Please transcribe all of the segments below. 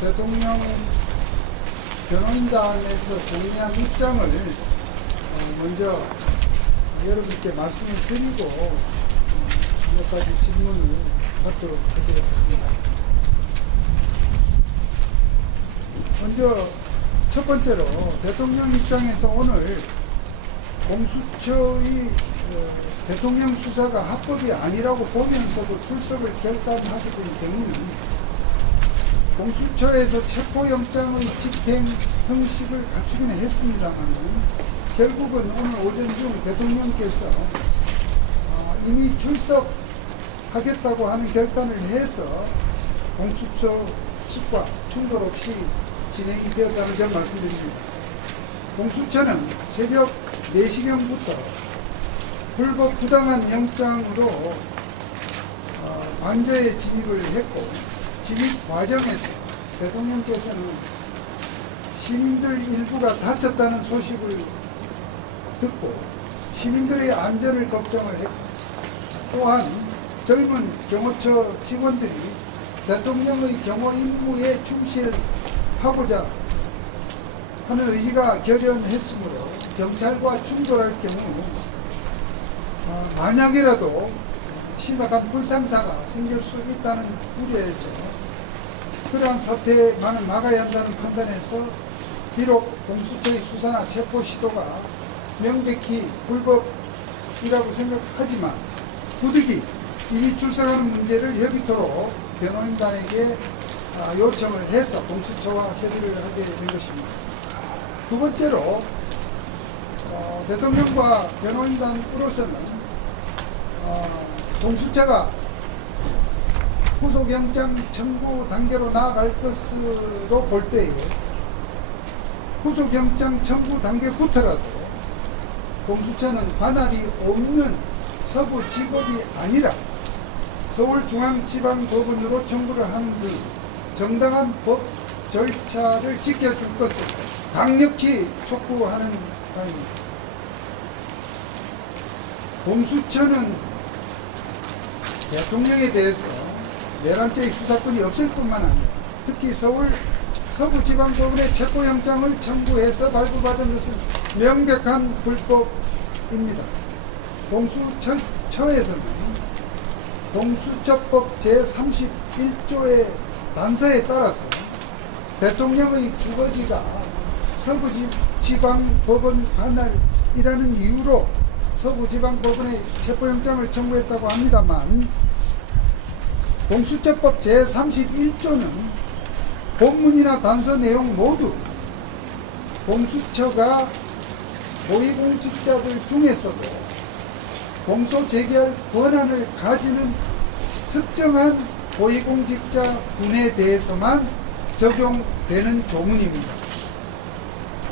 대통령 변호인단에서 정리한 입장을 먼저 여러분께 말씀을 드리고 몇 가지 질문을 받도록 하겠습니다. 먼저 첫 번째로 대통령 입장에서 오늘 공수처의 대통령 수사가 합법이 아니라고 보면서도 출석을 결단하게 된 경우는 공수처에서 체포영장의 집행 형식을 갖추기는 했습니다만 결국은 오늘 오전 중 대통령께서 이미 출석하겠다고 하는 결단을 해서 공수처 측과 충돌 없이 진행이 되었다는 점 말씀드립니다. 공수처는 새벽 4시경부터 불법 부당한 영장으로 관저에 진입을 했고, 진입 과정에서 대통령께서는 시민들 일부가 다쳤다는 소식을 듣고 시민들의 안전을 걱정을 했고, 또한 젊은 경호처 직원들이 대통령의 경호 임무에 충실하고자 하는 의지가 결연했으므로 경찰과 충돌할 경우 만약이라도 심각한 불상사가 생길 수 있다는 우려에서 그러한 사태만은 막아야 한다는 판단에서 비록 공수처의 수사나 체포 시도가 명백히 불법이라고 생각하지만 부득이 이미 출석하는 문제를 협의토록 변호인단에게 요청을 해서 공수처와 협의를 하게 된 것입니다. 두 번째로 대통령과 변호인단으로서는 공수처가 구속영장 청구 단계로 나아갈 것으로 볼 때에 구속영장 청구 단계부터라도 공수처는 관할이 없는 서부지법이 아니라 서울중앙지방법원으로 청구를 하는 등 정당한 법 절차를 지켜줄 것을 강력히 촉구하는 바입니다. 공수처는 대통령에 대해서 내란죄의 수사권이 없을 뿐만 아니라 특히 서울 서부지방법원의 체포영장을 청구해서 발부받은 것은 명백한 불법입니다. 공수처에서는 공수처법 제31조의 단서에 따라서 대통령의 주거지가 서부지방법원 관할이라는 이유로 서부지방법원에 체포영장을 청구했다고 합니다만 공수처법 제31조는 본문이나 단서 내용 모두 공수처가 고위공직자들 중에서도 공소 제기할 권한을 가지는 특정한 고위공직자 군에 대해서만 적용되는 조문입니다.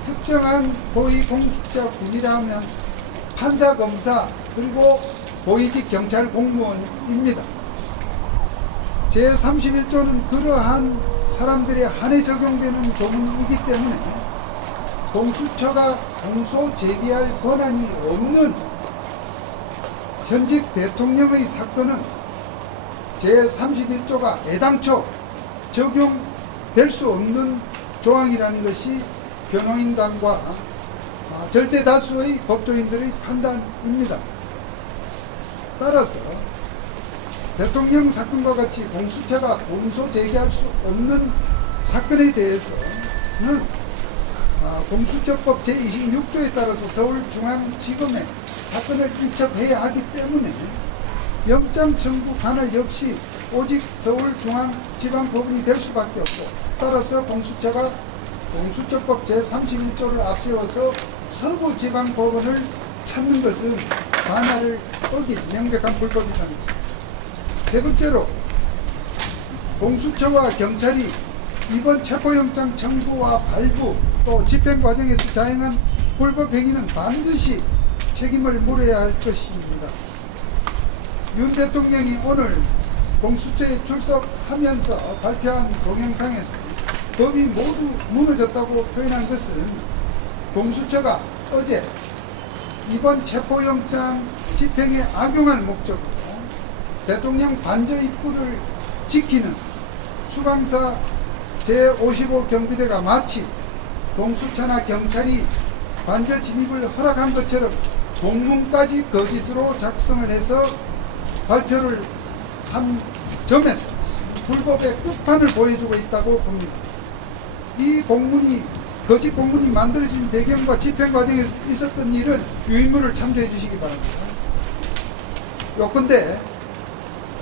특정한 고위공직자 군이라면 판사, 검사, 그리고 고위직 경찰 공무원입니다. 제31조는 그러한 사람들에 한해 적용되는 조문이기 때문에 공수처가 공소 제기할 권한이 없는 현직 대통령의 사건은 제31조가 애당초 적용될 수 없는 조항이라는 것이 변호인단과 절대 다수의 법조인들의 판단입니다. 따라서 대통령 사건과 같이 공수처가 공소 제기할 수 없는 사건에 대해서는 공수처법 제26조에 따라서 서울중앙지검에 사건을 이첩해야 하기 때문에 영장 청구 관할 역시 오직 서울중앙지방법원이 될 수밖에 없고, 따라서 공수처가 공수처법 제31조를 앞세워서 서부지방법원을 찾는 것은 관할을 어긴 명백한 불법이라는 것입니다. 세 번째로 공수처와 경찰이 이번 체포영장 청구와 발부 또 집행 과정에서 자행한 불법 행위는 반드시 책임을 물어야 할 것입니다. 윤 대통령이 오늘 공수처에 출석하면서 발표한 동영상에서 법이 모두 무너졌다고 표현한 것은 공수처가 어제 이번 체포영장 집행에 악용할 목적으로 대통령 관저 입구를 지키는 수방사 제55 경비대가 마치 공수처나 경찰이 관저 진입을 허락한 것처럼 공문까지 거짓으로 작성을 해서 발표를 한 점에서 불법의 끝판을 보여주고 있다고 봅니다. 이 공문이 거짓 공문이 만들어진 배경과 집행 과정에 있었던 일은 유인물을 참조해 주시기 바랍니다. 요컨대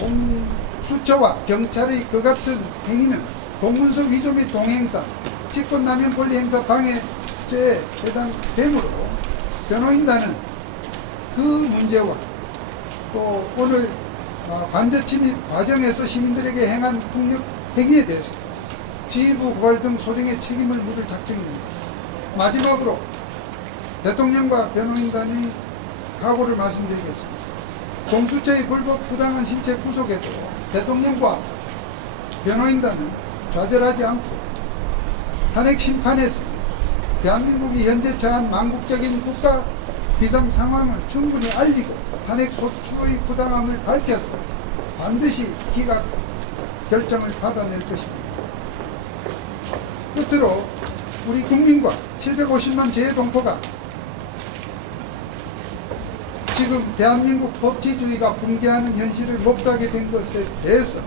공수처와 경찰의 그 같은 행위는 공문서 위조 및 동행사, 직권남용 권리행사 방해죄에 해당되므로 변호인단은 그 문제와 또 오늘 관저 침입 과정에서 시민들에게 행한 폭력 행위에 대해서 지휘부 고발 등 소정의 책임을 물을 작정입니다. 마지막으로 대통령과 변호인단의 각오를 말씀드리겠습니다. 공수처의 불법 부당한 신체 구속에도 대통령과 변호인단은 좌절하지 않고 탄핵 심판에서 대한민국이 현재 처한 망국적인 국가 비상 상황을 충분히 알리고 탄핵 소추의 부당함을 밝혀서 반드시 기각 결정을 받아낼 것입니다. 끝으로 우리 국민과 750만 재외동포가 지금 대한민국 법치주의가 붕괴하는 현실을 목도하게 된 것에 대해서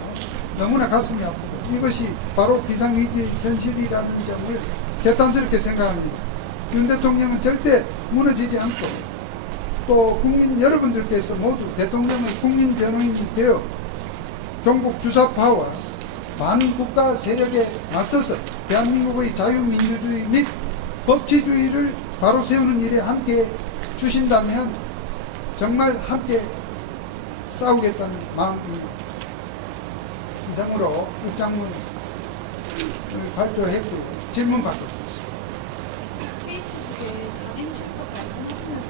너무나 가슴이 아프고 이것이 바로 비상위기의 현실이라는 점을 개탄스럽게 생각합니다. 윤 대통령은 절대 무너지지 않고 또 국민 여러분들께서 모두 대통령의 국민 변호인이 되어 종북 주사파와 반국가 세력에 맞서서 대한민국의 자유민주주의 및 법치주의를 바로 세우는 일에 함께 주신다면 정말 함께 싸우겠다는 마음입니다. 이상으로 입장문을 발표했고 질문 받겠습니다. 페이스북에 자진 출석 말씀하시면서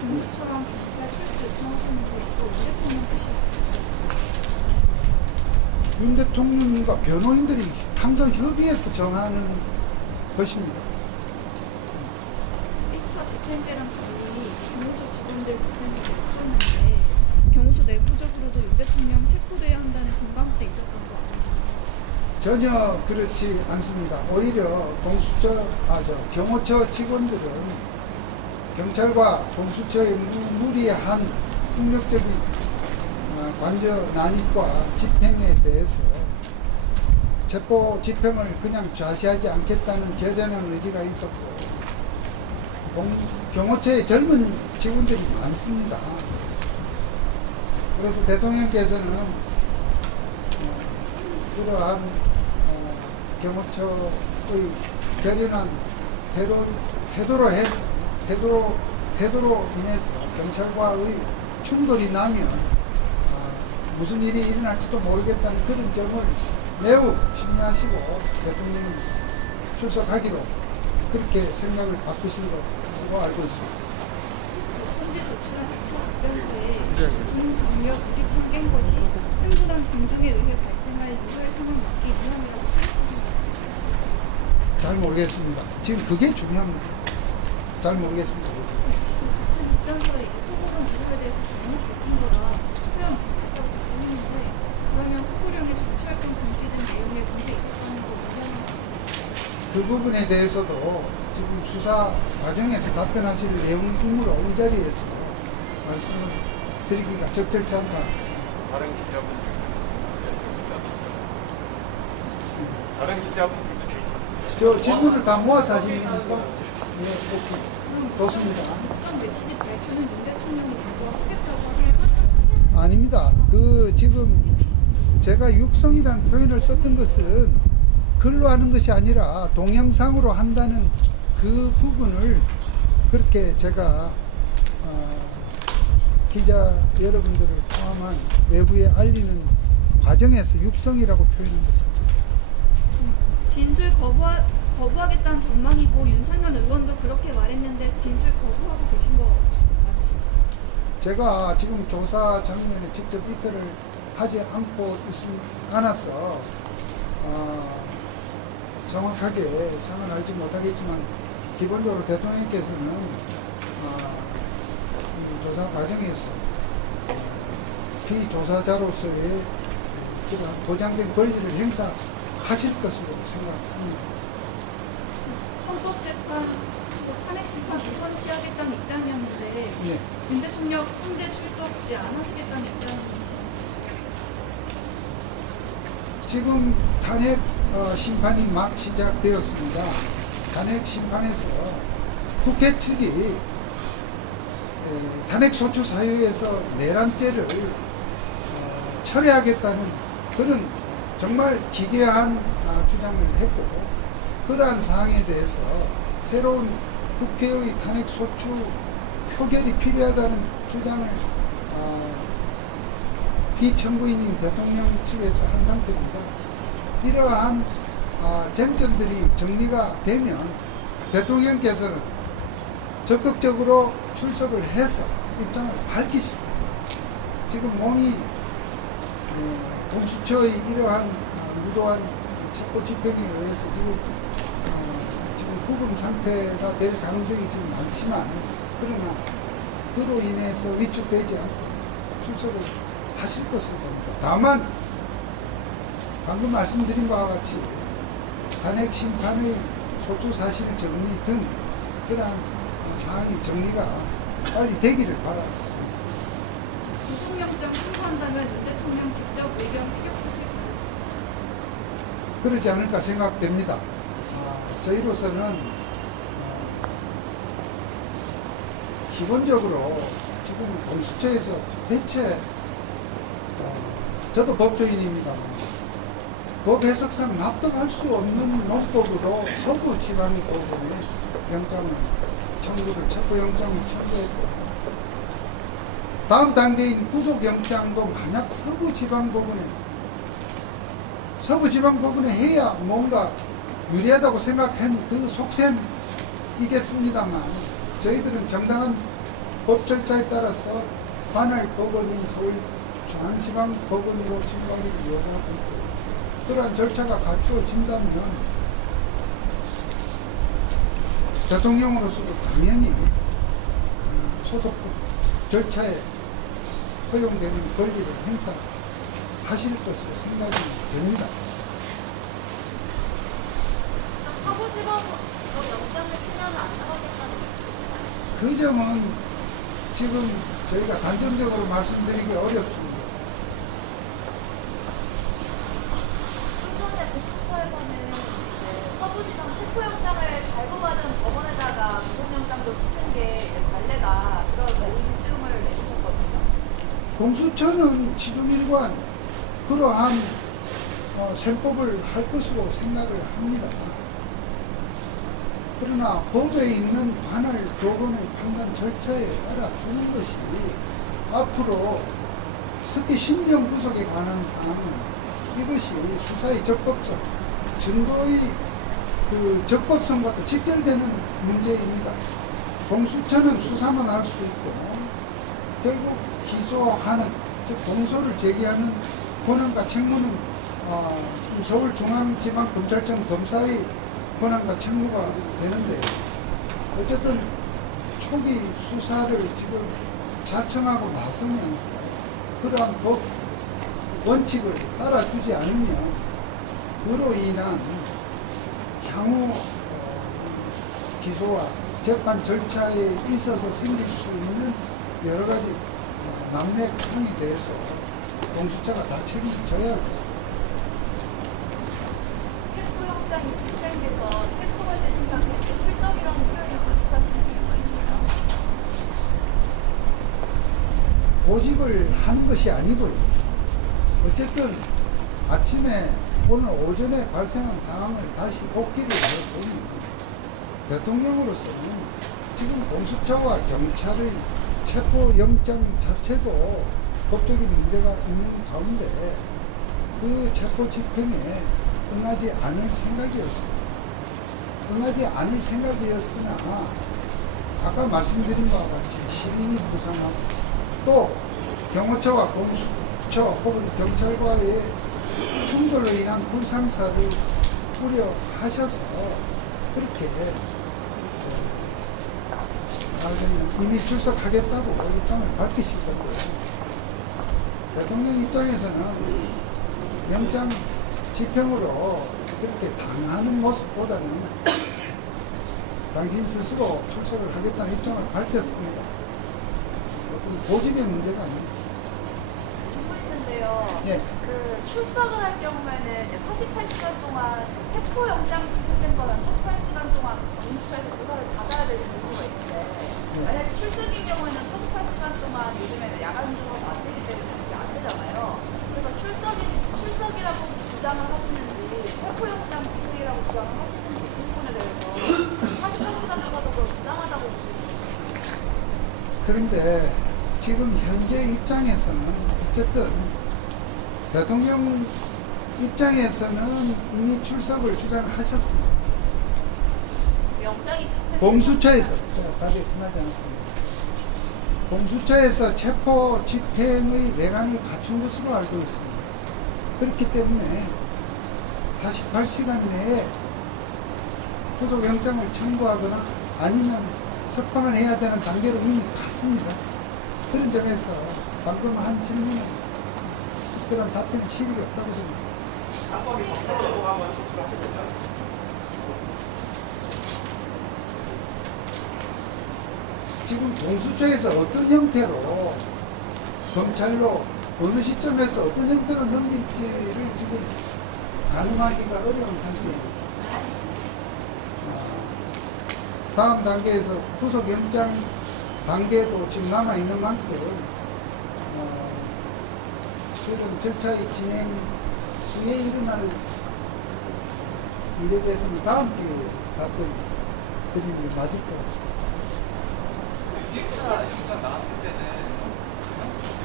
공수처랑 경찰 철수 요청하시는 게또 대통령 뜻이었습니다. 윤 대통령과 변호인들이 항상 협의해서 정하는 것입니다. 1차 집행 때랑 달리 경호처 직원들 집행이 없었는데 경호처 내부적으로도 윤 대통령 체포돼야 한다는 공감대 있었던 거 아니에요? 전혀 그렇지 않습니다. 오히려 경호처 직원들은 경찰과 공수처의 무리한 폭력적인 관저 난입과 집행에 대해서 체포 집행을 그냥 좌시하지 않겠다는 결연한 의지가 있었고 경호처에 젊은 직원들이 많습니다. 그래서 대통령께서는 그러한 경호처의 결연한 태도로 인해서 경찰과의 충돌이 나면 무슨 일이 일어날지도 모르겠다는 그런 점을 매우 심리하시고 대통령이 출석하기로 그렇게 생각을 바꾸신 것으로 알고 있습니다. 현재 제출한 2차 답변서에 군강력 유리창 깬 것이 횡보단 군중에 의해 발생할 유혈 상황 막기 위함이라고 생각하십니까? 잘 모르겠습니다. 지금 그게 중요합니다. 잘 모르겠습니다. 같은 답변서에 이제 후보령 이름에 대해서 잘못 바꾼 거라 표현 무색했다고 말씀했는데 그러면 후보령의 정치활동 금지된 내용에 문제 있었다는 거 문제는 그 부분에 대해서도 지금 수사 과정에서 답변하실 내용으로 이 자리에서 말씀을 드리기가 적절치 않다. 다른 기자분 저 질문을 다 모아서 하시는 거니까 네, 오케이. 좋습니다. 국선 메시지 발표는 윤 대통령이 먼저 하겠다고 하시는 아닙니다. 지금 제가 육성이라는 표현을 썼던 것은 글로 하는 것이 아니라 동영상으로 한다는 그 부분을 그렇게 제가 기자 여러분들을 포함한 외부에 알리는 과정에서 육성이라고 표현한 것입니다. 진술 거부하겠다는 전망이고 윤상현 의원도 그렇게 말했는데 진술 거부하고 계신 거 맞으신가요? 제가 지금 조사 장면에 직접 입회를 하지 않아서 정확하게 상을 알지 못하겠지만 기본적으로 대통령께서는 이 조사 과정에서 피조사자로서의 그런 보장된 권리를 행사할 하실 것으로 생각합니다. 헌법재판 탄핵 심판 우선시하겠다는 입장이었는데 예. 윤 대통령 현재 출석지 안 하시겠다는 입장이시죠? 지금 탄핵 심판이 막 시작되었습니다. 탄핵 심판에서 국회 측이 탄핵 소추 사유에서 내란죄를 철회하겠다는 그런 정말 기괴한 주장을 했고, 그러한 사항에 대해서 새로운 국회의 탄핵 소추 표결이 필요하다는 주장을 피청구인인 대통령 측에서 한 상태입니다. 이러한 쟁점들이 정리가 되면 대통령께서는 적극적으로 출석을 해서 입장을 밝히실 겁니다. 지금 몸이 공수처의 이러한 무도한 체포 집행에 의해서 지금 구금 상태가 될 가능성이 지금 많지만, 그러나 그로 인해서 위축되지 않고 출석을 하실 것으로 봅니다. 다만 방금 말씀드린 바와 같이 탄핵 심판의 소추 사실 정리 등 그러한 사항이 정리가 빨리 되기를 바랍니다. 구속영장 청구한다면 윤 대통령 직접 의견 피력하실까요? 그러지 않을까 생각됩니다. 저희로서는 기본적으로 지금 공수처에서 대체 저도 법조인입니다만 법 해석상 납득할 수 없는 논법으로 서부지방법원에 영장을 청구를 체포영장을 청구했고, 다음 단계인 구속영장도 만약 서부지방법원에 해야 뭔가 유리하다고 생각한 그 속셈이겠습니다만, 저희들은 정당한 법 절차에 따라서 관할 법원인 서울 중앙지방법원으로 신고를 요구하고 있고, 그러한 절차가 갖추어진다면 대통령으로서도 당연히 소속 절차에 허용되는 권리를 행사하실 것으로 생각이 됩니다. 서부지방으로 영장을 치면은 안 나가겠다는 그 점은 지금 저희가 단정적으로 말씀드리기 어렵습니다. 좀 전에 공수처에서는 서부지방 체포영장을 발부받은 법원에다가 구속영장도 치는 게 관례다, 그런 의중을 내주셨거든요. 공수처는 치중일관 그러한 셈법을 할 것으로 생각을 합니다. 그러나 법에 있는 관할 법원의 판단 절차에 따라 주는 것이 앞으로 특히 심정구속에 관한 사항은 이것이 수사의 적법성, 증거의 그 적법성과도 직결되는 문제입니다. 공수처는 수사만 할 수 있고 결국 기소하는, 즉 공소를 제기하는 권한과 책무는 지금 서울중앙지방검찰청 검사의 권한과 책무가 되는데, 어쨌든 초기 수사를 지금 자청하고 나서면 그러한 법 원칙을 따라주지 않으면 그로 인한 향후 기소와 재판 절차에 있어서 생길 수 있는 여러 가지 난맥상에 대해서 공수처가 다 책임져야 합니다. 체포영장이 집행돼서 체포가 되신 당시 출석이라는 표현을 고집하시는 이유가 있나요? 고집을 하는 것이 아니고요. 어쨌든 아침에 오늘 오전에 발생한 상황을 다시 복기를 해보면 대통령으로서는 지금 공수처와 경찰의 체포영장 자체도 법적인 문제가 있는 가운데 그 체포 집행에 응하지 않을 생각이었습니다. 응하지 않을 생각이었으나 아까 말씀드린 바와 같이 시민이 부상하고 또 경호처와 공수처 혹은 경찰과의 충돌로 인한 불상사를 우려하셔서 그렇게 이미 출석하겠다고 입장을 밝히실 거고요. 대통령 입장에서는 영장 집행으로 그렇게 당하는 모습보다는 당신 스스로 출석을 하겠다는 입장을 밝혔습니다. 어떤 고집의 문제가 아닙니다. 질문 있는데요. 예. 그 출석을 할 경우에는 이제 48시간 동안 체포영장 집행된 거는 48시간 동안 공수처에서 조사를 받아야 되는 경우가 있는데 네. 만약에 출석인 경우에는 48시간 동안 요즘에는 야간 조사가 안 되기 때문에 그게 안 되잖아요. 그래서 출석이라고 주장을 하시는지 체포영장 집행이라고 주장을 하시는지 그 부분에 대해서 48시간 조사도 그걸 부당하다고 보시는지. 그런데 지금 현재 입장에서는 어쨌든 대통령 입장에서는 이미 출석을 주장하셨습니다. 영장이 집행 공수처에서 답이 끝나지 않았습니다. 공수처에서 체포 집행의 매간을 갖춘 것으로 알고 있습니다. 그렇기 때문에 48시간 내에 구속영장을 청구하거나 아니면 석방을 해야 되는 단계로 이미 갔습니다. 그런 점에서 방금 한 질문에 특별한 답변의 실익이 없다고 생각합니다. 지금 공수처에서 어떤 형태로 검찰로 어느 시점에서 어떤 형태로 넘길지를 지금 가늠하기가 어려운 상태입니다. 다음 단계에서 구속영장 단계도 지금 남아있는 만큼 그런 절차의 진행 후에 일어날 일에 대해서는 다음 기회에 답변 드리는 게 맞을 것 같습니다. 1차 영장 나왔을 때는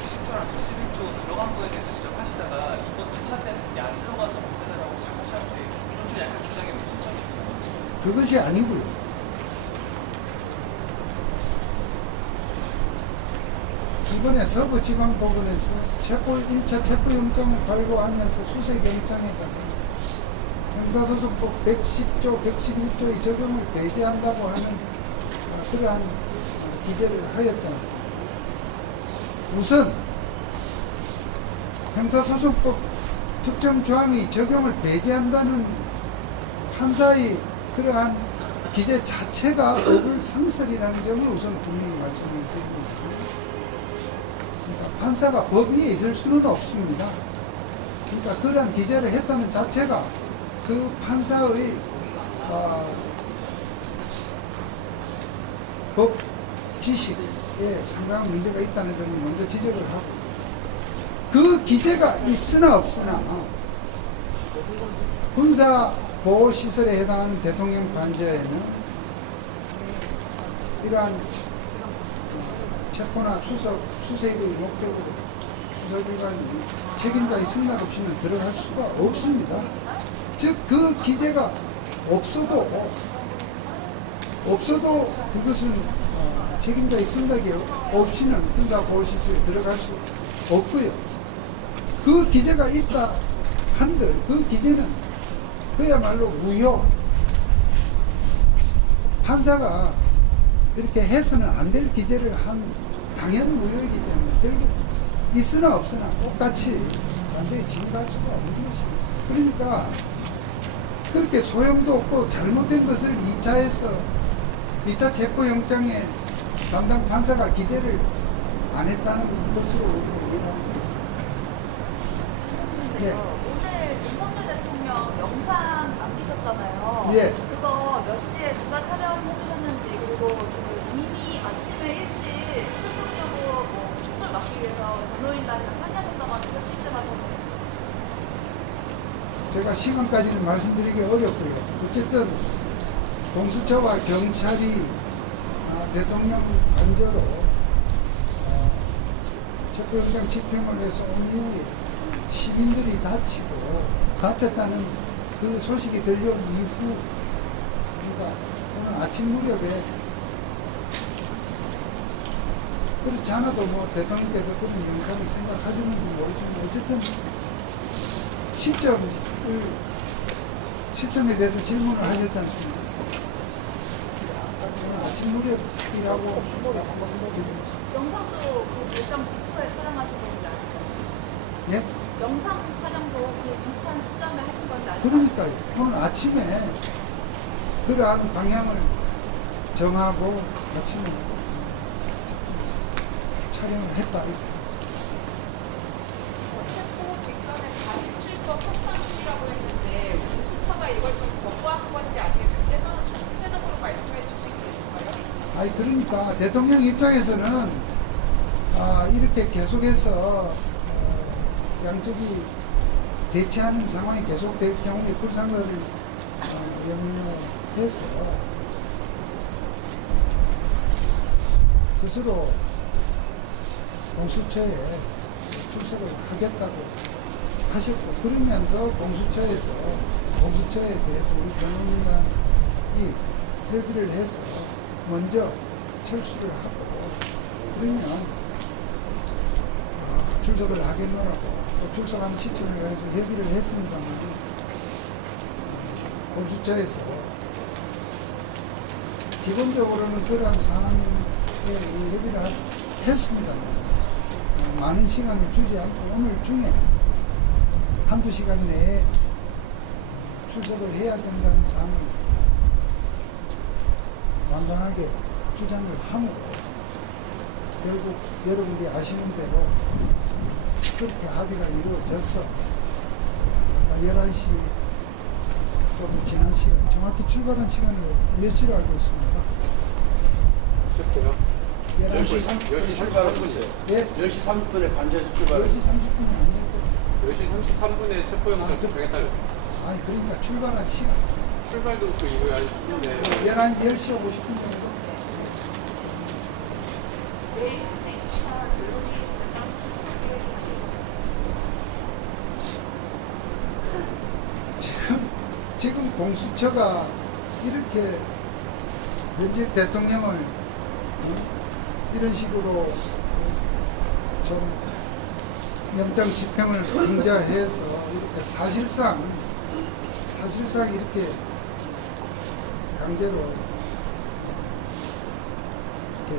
110조랑 111조 들어간 거에 대해서 지적하시다가 이번 2차 때는 이게 안 들어가서 문제다라고 지적하셨는데 좀 약간 주장이 좀 그것이 아니고요. 이번에 서부지방법원에서 1차 체포영장을 발부하면서 수색영장에다가 형사소송법 110조, 111조의 적용을 배제한다고 하는 그러한 기재를 하였지 않습니까? 우선 형사소송법 특정 조항의 적용을 배제한다는 판사의 그러한 기재 자체가 법을 상설이라는 점을 우선 분명히 말씀을 드립니다. 그러니까 판사가 법 위에 있을 수는 없습니다. 그러니까 그러한 기재를 했다는 자체가 그 판사의 법 지식에 상당한 문제가 있다는 점을 먼저 지적을 하고, 그 기재가 있으나 없으나 군사보호시설에 해당하는 대통령 관저에는 이러한 체포나 수색의 목적으로 수사기관이 책임자 있음날 없이는 들어갈 수가 없습니다. 즉 그 기재가 없어도 그것은 책임자 있음날이 없이는 군사보호시설에 들어갈 수 없고요. 그 기재가 있다 한들 그 기재는 그야말로 무효, 판사가 이렇게 해서는 안 될 기재를 한 당연 무효이기 때문에 결국 있으나 없으나 똑같이 완전히 진입할 수가 없는 것입니다. 그러니까 그렇게 소용도 없고 잘못된 것을 2차 체포영장에 담당 판사가 기재를 안 했다는 것으로 우리가 이해하고 있습니다. 예. 오늘 윤석열 대통령 영상 남기셨잖아요. 예. 그거 몇 시에 누가 촬영해 주셨는지, 그리고 이미 아침에 일찍 출석적으로 촉을 막기 위해서 변호인단이랑 상의하셨다고 하는데 몇 시쯤 하셨나요? 제가 시간까지는 말씀드리기 어렵고요. 어쨌든 공수처와 경찰이 대통령 관저로 체포영장 집행을 해서 온 이후에 시민들이 다쳤다는 그 소식이 들려온 이후, 그러니까 오늘 아침 무렵에, 그렇지 않아도 뭐 대통령께서 그런 영상을 생각하시는지 모르지만 어쨌든 시점에 대해서 질문을 하셨지 않습니까? 오늘 아침 무렵이라고 영상도 그 일정 직후에 촬영하시고 있지 않으세요? 예? 영상 촬영도 그 비슷한 시점에 하신 건지 아니면 그러니까 오늘 아침에 그러한 방향을 정하고 아침에 촬영을 했다. 체포 직전에 자진 출석 협상식이라고 했는데 공수처가 이걸 좀 거부한 건지 아니면 그때서는 좀 구체적으로 말씀해 주실 수 있을까요? 아니 그러니까 대통령 입장에서는 이렇게 계속해서 양쪽이 대치하는 상황이 계속될 경우에 불상사를 염려해서 스스로 공수처에 출석을 하겠다고 하셨고, 그러면서 공수처에 대해서 우리 변호인단이 협의를 해서 먼저 철수를 하고, 그러면 출석을 하겠노라고 또 출석하는 시점에 관해서 협의를 했습니다만, 공수처에서 기본적으로는 그러한 사항에 협의를 했습니다만, 많은 시간을 주지 않고 오늘 중에 한두 시간 내에 출석을 해야 된다는 사항을 완전하게 주장을 하고, 결국 여러분들이 아시는 대로 그렇게 합의가 이루어져서 11시 좀 지난 시간, 정확히 출발한 시간을 몇 시로 알고 있습니다. 체포요? 11시 30분이요. 예, 10시 30분에 관제에서 출발. 10시 30분이 아니고, 10시 33분에 체포영장 집행했다고. 아니 그러니까 출발한 시간 출발도 그 이후에 한 10분에 10시 50분 정도. 내일 현재 2차 결론이 된다면 출석 계획이 지금 공수처가 이렇게 현직 대통령을 이런 식으로 좀 영장 집행을 강제해서 이렇게 사실상 이렇게 강제로 이렇게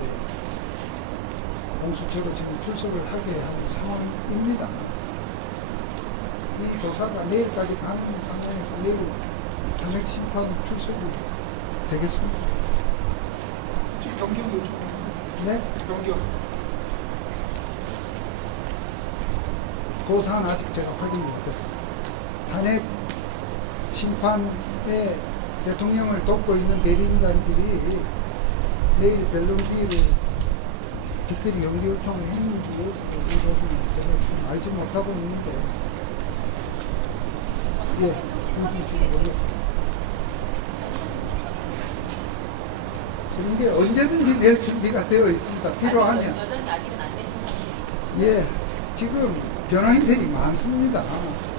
공수처로 지금 출석을 하게 한 상황입니다. 이 조사가 내일까지 가는 상황에서 내일 탄핵 심판 출석이 되겠습니다. 변경 요청. 네? 변경. 그 사안은 아직 제가 확인을 못했습니다. 탄핵 심판에 대통령을 돕고 있는 대리인단들이 내일 변론기일을 특별히 연기 요청을 했는지 여기에 대해서는 제가 지금 알지 못하고 있는데, 예, 무슨 지금 모르겠습니다. 이런 게 언제든지 낼 준비가 되어 있습니다. 필요하면. 여전히 아직은 안 되신 분이 예, 지금 변호인들이 많습니다.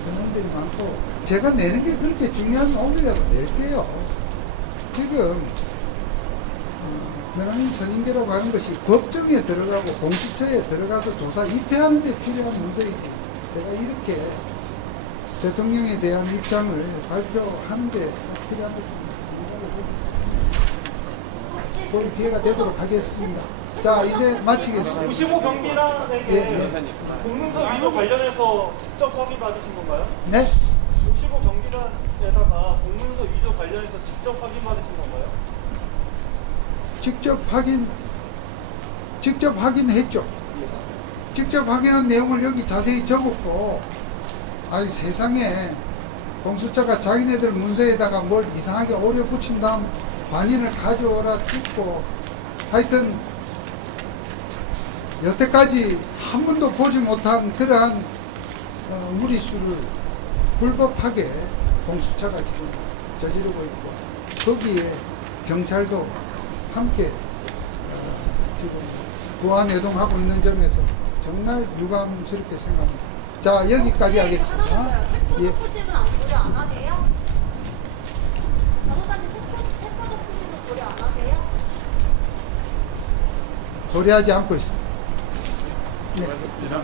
변호인들이 많고, 제가 내는 게 그렇게 중요하면 오늘이라도 낼게요. 지금, 변호인 선임계라고 하는 것이 법정에 들어가고 공수처에 들어가서 조사 입회하는 데 필요한 문제이지. 제가 이렇게 대통령에 대한 입장을 발표하는 데 필요한 것입니다. 볼 기회가 되도록 하겠습니다. 자, 이제 마치겠습니다. 95 경비란에게 예. 공문서 위조 관련해서 직접 확인 받으신 건가요? 네? 65 경비란에다가 공문서 위조 관련해서 직접 확인 받으신 건가요? 직접 확인했죠. 직접 확인한 내용을 여기 자세히 적었고, 아니 세상에 공수처가 자기네들 문서에다가 뭘 이상하게 오려 붙인 다음 관인을 가져오라 찍고, 하여튼 여태까지 한 번도 보지 못한 그러한 무리수를 불법하게 공수처가 지금 저지르고 있고, 거기에 경찰도 함께 지금 부안해동하고 있는 점에서 정말 유감스럽게 생각합니다. 자, 여기까지 하겠습니다. 예. 체포적 후심은 고려 안 하세요? 변호사님 체포적 후심은 고려 안 하세요? 고려하지 않고 있습니다. 네. 이상.